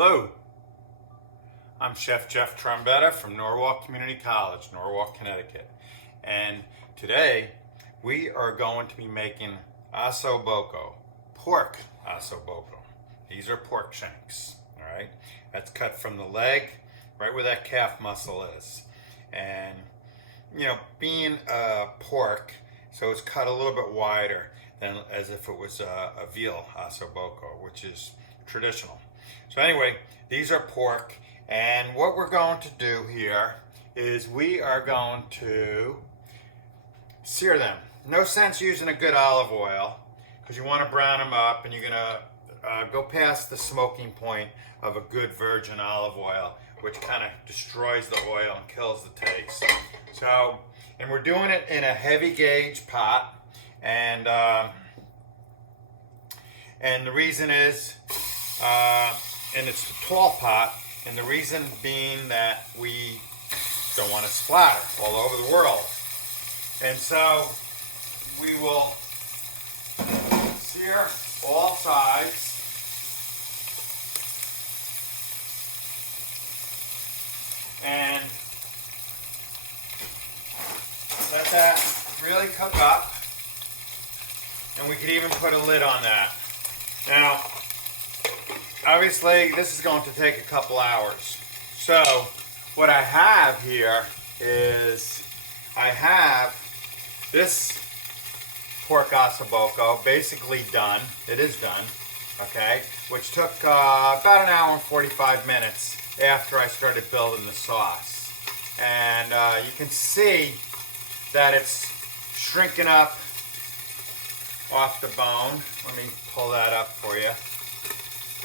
Hello, I'm Chef Jeff Trombetta from Norwalk Community College, Norwalk, Connecticut. And today we are going to be making osso buco, pork osso buco. These are pork shanks, all right? That's cut from the leg, right where that calf muscle is. And, you know, being pork, so it's cut a little bit wider than as if it was a veal osso buco, which is traditional. So anyway, these are pork, and what we're going to do here is we are going to sear them. No sense using a good olive oil because you want to brown them up, and you're going to go past the smoking point of a good virgin olive oil, which kind of destroys the oil and kills the taste. So, and we're doing it in a heavy gauge pot, and the reason is, and it's a tall pot, and the reason being that we don't want to splatter all over the world. And so we will sear all sides. And let that really cook up. And we could even put a lid on that. Now, obviously, this is going to take a couple hours. So, what I have here is I have this pork osso buco basically done. It is done, okay? Which took about an hour and 45 minutes after I started building the sauce. And you can see that it's shrinking up off the bone. Let me pull that up for you.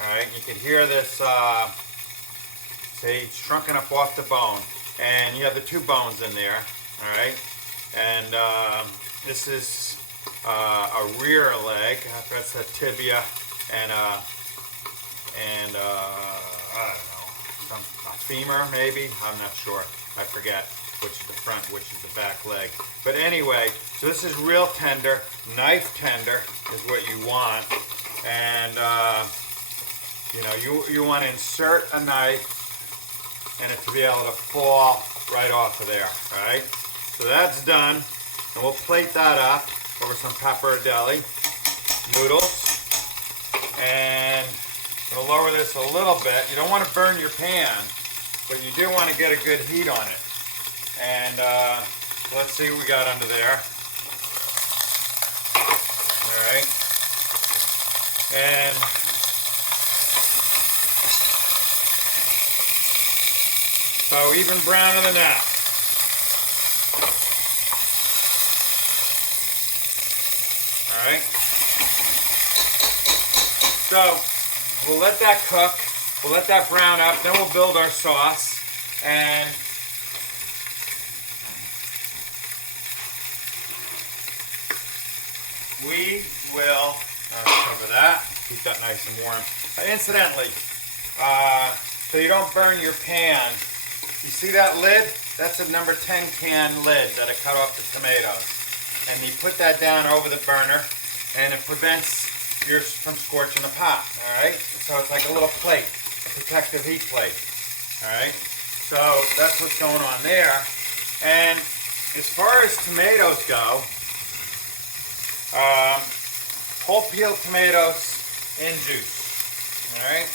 Alright, you can hear this, see, it's shrunken up off the bone. And you have the two bones in there, alright? And this is a rear leg, that's a tibia, and I don't know, a femur maybe? I'm not sure, I forget which is the front, which is the back leg. But anyway, so this is real tender, knife tender is what you want. And you know, you want to insert a knife and it to be able to fall right off of there, all right? So that's done, and we'll plate that up over some pappardelle noodles, and we'll lower this a little bit. You don't want to burn your pan, but you do want to get a good heat on it. And let's see what we got under there. All right, and so even browner than that. All right. So we'll let that cook. We'll let that brown up. Then we'll build our sauce. And we will cover that. Keep that nice and warm. Incidentally, so you don't burn your pan, you see that lid? That's a number 10 can lid that I cut off the tomatoes. And you put that down over the burner, and it prevents yours from scorching the pot, all right? So it's like a little plate, a protective heat plate, all right? So that's what's going on there. And as far as tomatoes go, whole peeled tomatoes in juice, all right?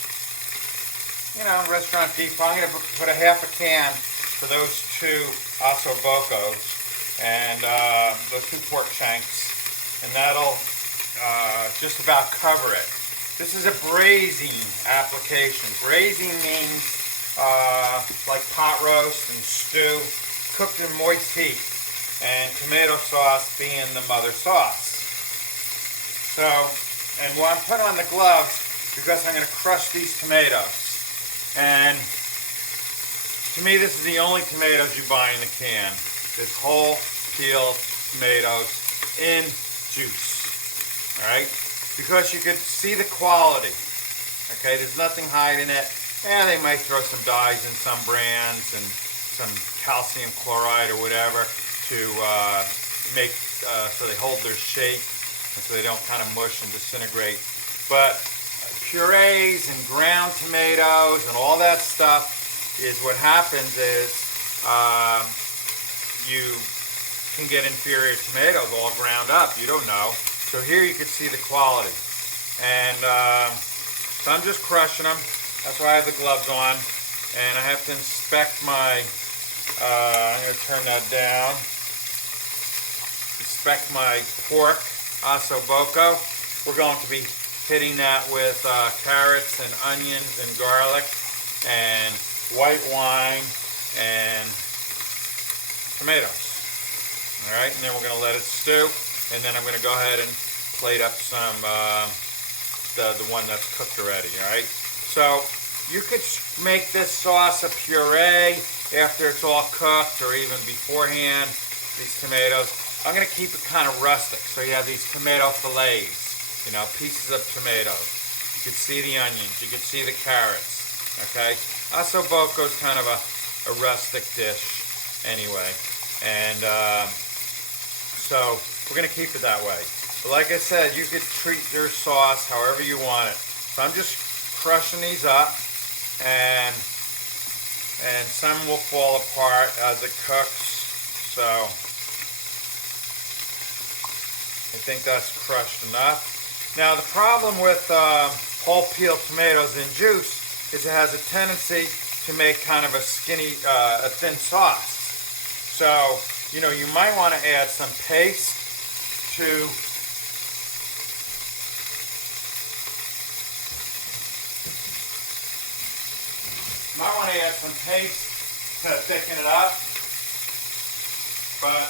You know, restaurant beef. I'm going to put a half a can for those two osso bucos and those two pork shanks, and that'll just about cover it. This is a braising application. Braising means like pot roast and stew, cooked in moist heat, and tomato sauce being the mother sauce. So, and what I'm putting on the gloves because I'm going to crush these tomatoes. And to me, this is the only tomatoes you buy in the can. This whole peeled tomatoes in juice. All right? Because you could see the quality. Okay, there's nothing hiding it. Yeah, they might throw some dyes in some brands and some calcium chloride or whatever to make so they hold their shape and so they don't kind of mush and disintegrate. But purees and ground tomatoes and all that stuff is what happens is you can get inferior tomatoes all ground up. You don't know. So here you can see the quality. And so I'm just crushing them. That's why I have the gloves on. And I have to inspect my, I'm going to turn that down. Inspect my pork osso buco. We're going to be hitting that with carrots and onions and garlic and white wine and tomatoes. All right, and then we're going to let it stew, and then I'm going to go ahead and plate up some the one that's cooked already. All right, so you could make this sauce a puree after it's all cooked, or even beforehand. These tomatoes, I'm going to keep it kind of rustic, so you have these tomato fillets, you know, pieces of tomatoes. You can see the onions, you can see the carrots. Okay, osso buco is kind of a rustic dish anyway, and so we're going to keep it that way. But like I said, you could treat your sauce however you want it. So I'm just crushing these up, and some will fall apart as it cooks. So I think that's crushed enough. Now the problem with whole peeled tomatoes in juice is it has a tendency to make kind of a skinny, a thin sauce. So, you know, you might want to add some paste to to thicken it up. But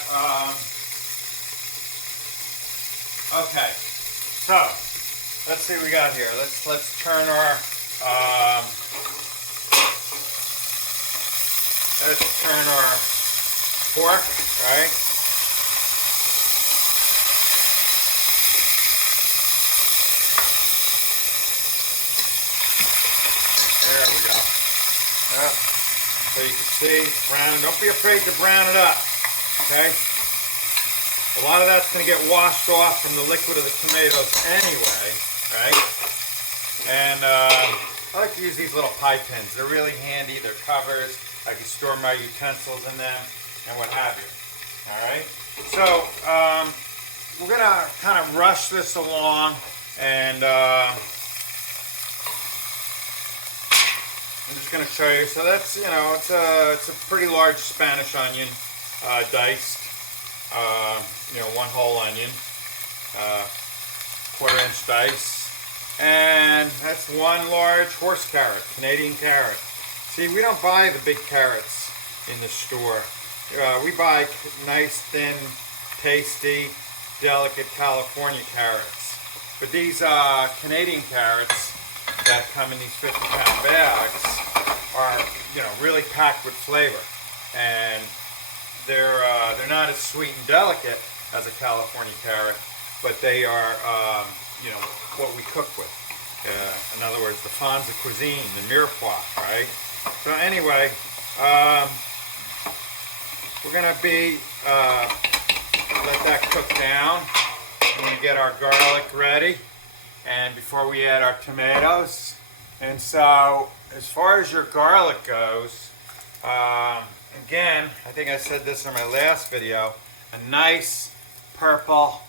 okay. So let's see what we got here. Let's turn our pork, right? There we go. Yep. So you can see, brown. Don't be afraid to brown it up, okay? A lot of that's going to get washed off from the liquid of the tomatoes anyway, right? And I like to use these little pie tins. They're really handy. They're covers. I can store my utensils in them and what have you. All right. So we're going to kind of rush this along, and I'm just going to show you. So that's, you know, it's a pretty large Spanish onion, diced. You know, one whole onion, quarter-inch dice, and that's one large horse carrot, Canadian carrot. See, we don't buy the big carrots in the store. We buy nice, thin, tasty, delicate California carrots. But these Canadian carrots that come in these 50-pound bags are, you know, really packed with flavor, and they're not as sweet and delicate as a California carrot, but they are, you know, what we cook with. In other words, the fond de cuisine, the mirepoix, right? So anyway, we're going to be, let that cook down, and we get our garlic ready, and before we add our tomatoes. And so, as far as your garlic goes, again, I think I said this in my last video, a nice purple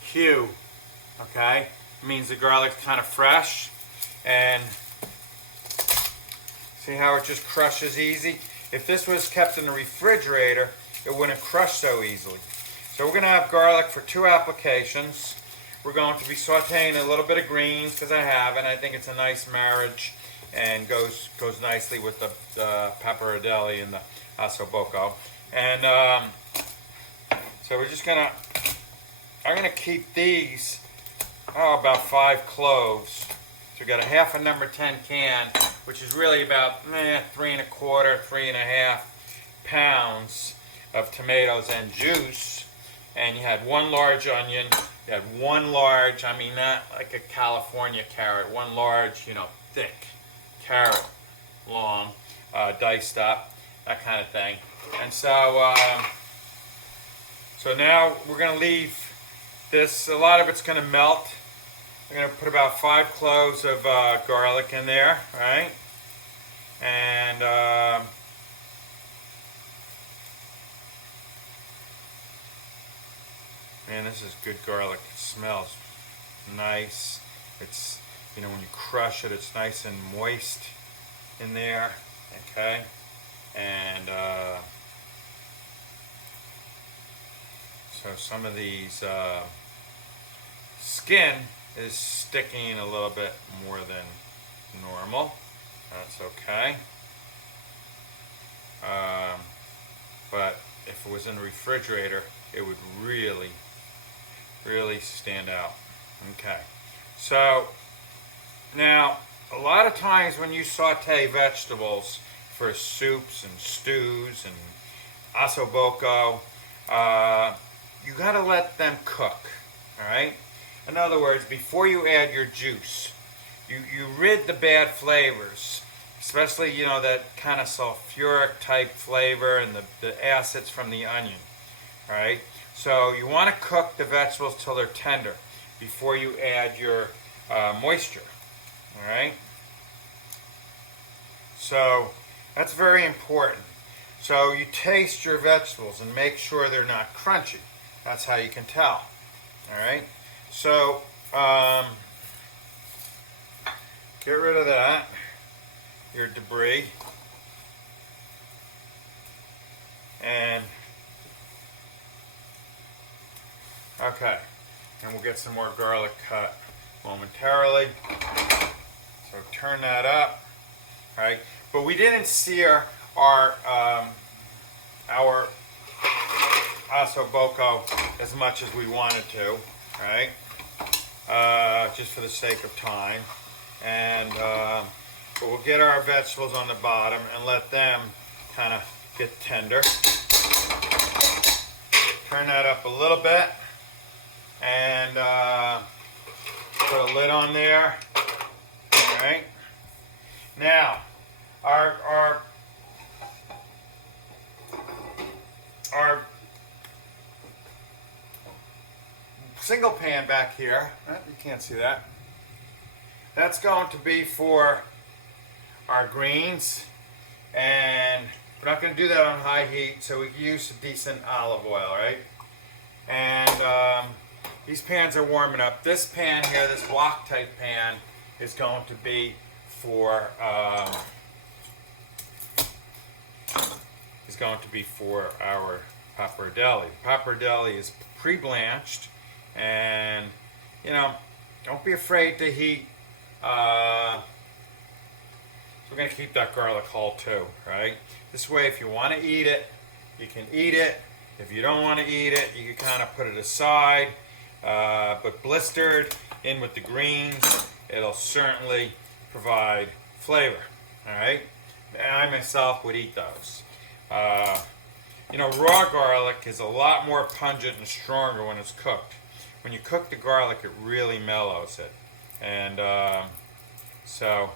hue, okay? It means the garlic's kind of fresh, and see how it just crushes easy? If this was kept in the refrigerator, it wouldn't crush so easily. So we're going to have garlic for 2 applications. We're going to be sauteing a little bit of greens because I have, and I think it's a nice marriage and goes nicely with the pappardelle and the osso buco. And so we're just gonna, I'm gonna keep these, about 5 cloves. So we got a half a number 10 can, which is really about 3 1/4, 3 1/2 pounds of tomatoes and juice. And you had 1 large onion. You had 1 large, I mean not like a California carrot, 1 large, you know, thick carrot, long, diced up, that kind of thing. And so, so now we're going to leave this, a lot of it's going to melt I'm going to put about 5 cloves of garlic in there, right? And man, this is good garlic. It smells nice. It's, you know, when you crush it, it's nice and moist in there, okay? And so some of these skin is sticking a little bit more than normal. That's okay. But if it was in the refrigerator, it would really stand out. Okay. So now, a lot of times when you saute vegetables for soups and stews and osso buco, you got to let them cook. All right. In other words, before you add your juice, you rid the bad flavors, especially, you know, that kind of sulfuric type flavor and the acids from the onion. All right. So you want to cook the vegetables till they're tender before you add your moisture. All right. So that's very important. So you taste your vegetables and make sure they're not crunchy. That's how you can tell. All right. So get rid of that, your debris, and okay, and we'll get some more garlic cut momentarily. So turn that up, right? But we didn't sear our osso buco as much as we wanted to, right? Just for the sake of time. And but we'll get our vegetables on the bottom and let them kind of get tender. Turn that up a little bit and put a lid on there. All right. Now, our single pan back here, you can't see that. That's going to be for our greens, and we're not going to do that on high heat, so we can use a decent olive oil, right? And these pans are warming up. This pan here, this wok type pan, is going to be for our pappardelle. Pappardelle is pre-blanched, and you know, don't be afraid to heat. So we're going to keep that garlic whole too, right? This way, if you want to eat it, you can eat it. If you don't want to eat it, you can kind of put it aside. But blistered in with the greens, it'll certainly provide flavor, all right? And I myself would eat those. You know, raw garlic is a lot more pungent and stronger when it's cooked. When you cook the garlic, it really mellows it. And so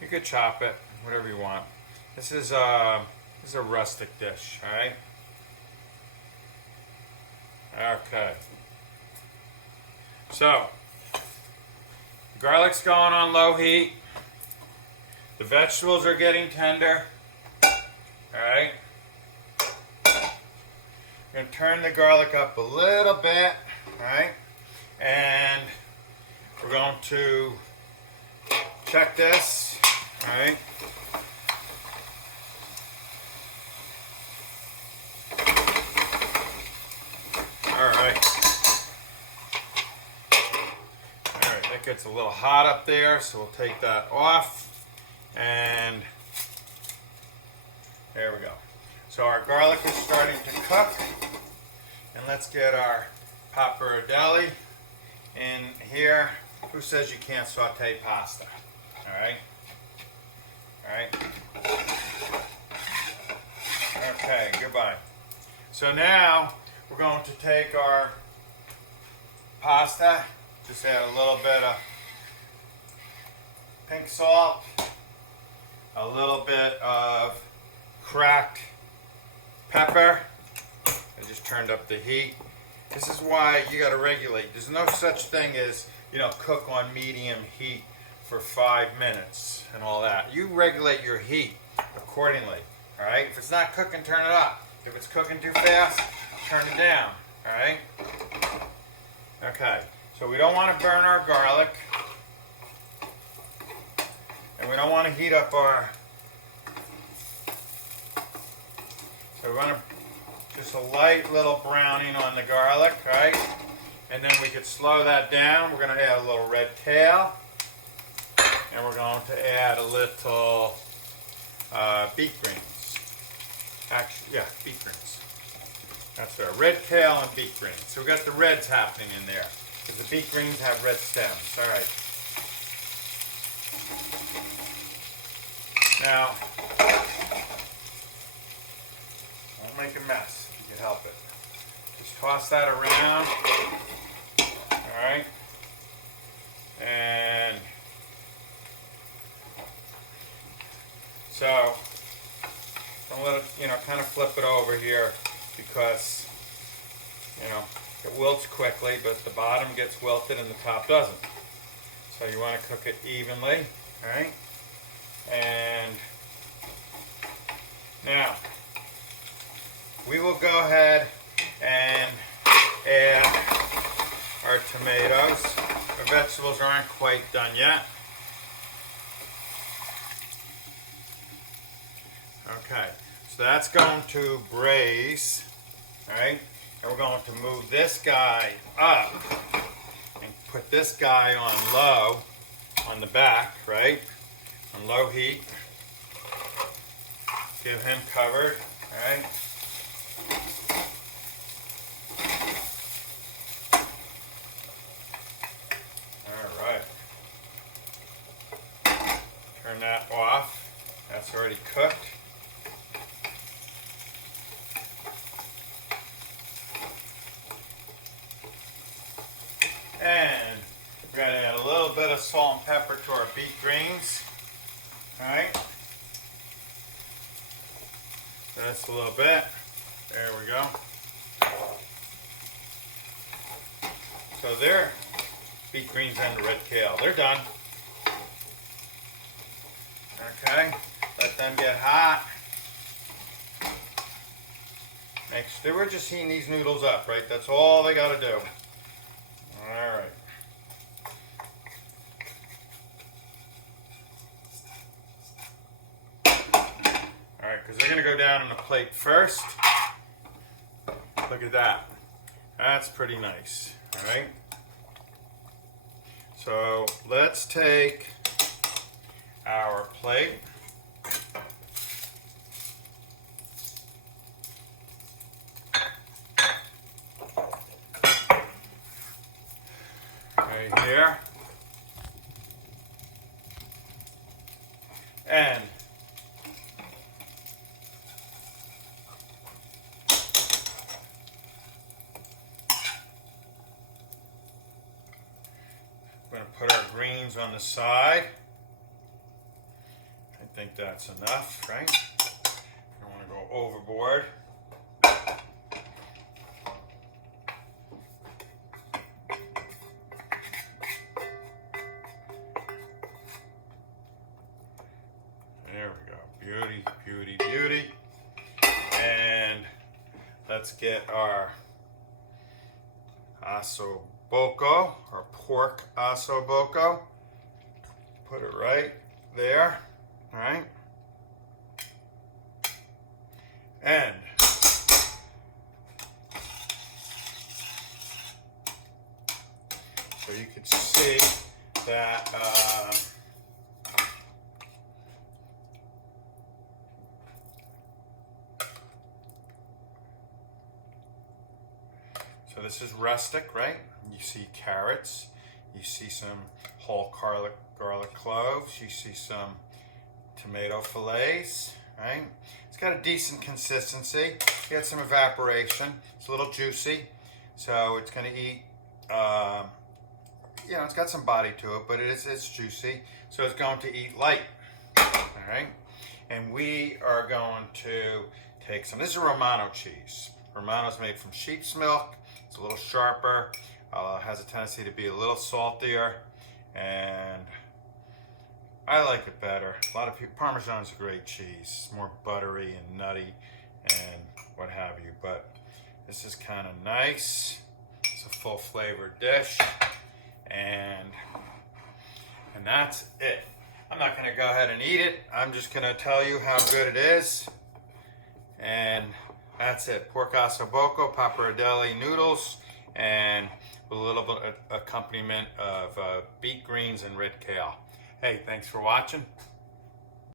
you could chop it, whatever you want. This is a rustic dish, all right? Okay. So, the garlic's going on low heat. The vegetables are getting tender. Alright. I'm going to turn the garlic up a little bit. Alright. And we're going to check this. Alright. Alright. Alright, that gets a little hot up there, so we'll take that off. And there we go. So our garlic is starting to cook. And let's get our pappardelle in here. Who says you can't saute pasta? Alright? Alright? Okay, goodbye. So now we're going to take our pasta, just add a little bit of pink salt, a little bit of cracked pepper. I just turned up the heat. This is why you got to regulate. There's no such thing as, cook on medium heat for 5 minutes and all that. You regulate your heat accordingly. All right. If it's not cooking, turn it up. If it's cooking too fast, turn it down. All right. Okay. So we don't want to burn our garlic, and we don't want to heat up our. So we want to just a light little browning on the garlic, right? And then we could slow that down. We're going to add a little red kale, and we're going to add a little beet greens. Actually, yeah, beet greens. That's right, red kale and beet greens. So we got the reds happening in there, because the beet greens have red stems. All right. Now, don't make a mess if you can help it. Just toss that around. All right. And so, don't let it, kind of flip it over here, because, it wilts quickly, but the bottom gets wilted and the top doesn't. So you want to cook it evenly, all right? And now, we will go ahead and add our tomatoes. Our vegetables aren't quite done yet. Okay, so that's going to braise, all right? And we're going to move this guy up and put this guy on low on the back, right? On low heat. Give him covered, all right? All right. Turn that off. That's already cooked. And we're going to add a little bit of salt and pepper to our beet greens. Alright. That's a little bit. There we go. So there, beet greens and the red kale. They're done. Okay. Let them get hot. We're just heating these noodles up, right? That's all they got to do. Alright. Alright, because they're going to go down on the plate first. Look at that. That's pretty nice. Alright. So let's take our plate. Right here. And we're going to put our greens on the side. I think that's enough, right? I don't want to go overboard. There we go. Beauty, beauty, beauty. And let's get our osso buco, our pork osso buco. Put it right there. All right. And so you can see that so this is rustic, right? You see carrots, you see some whole garlic cloves, you see some tomato fillets, right? It's got a decent consistency. You got some evaporation. It's a little juicy, so it's going to eat. It's got some body to it, but it's juicy, so it's going to eat light. All right, and we are going to take some. This is Romano cheese. Romano's made from sheep's milk It's a little sharper, has a tendency to be a little saltier, and I like it better. A lot of people, Parmesan's a great cheese. It's more buttery and nutty and what have you, but this is kind of nice. It's a full flavored dish, and that's it. I'm not gonna go ahead and eat it. I'm just gonna tell you how good it is, and that's it. Pork osso buco, pappardelle noodles, and with a little bit of accompaniment of beet greens and red kale. Hey, thanks for watching.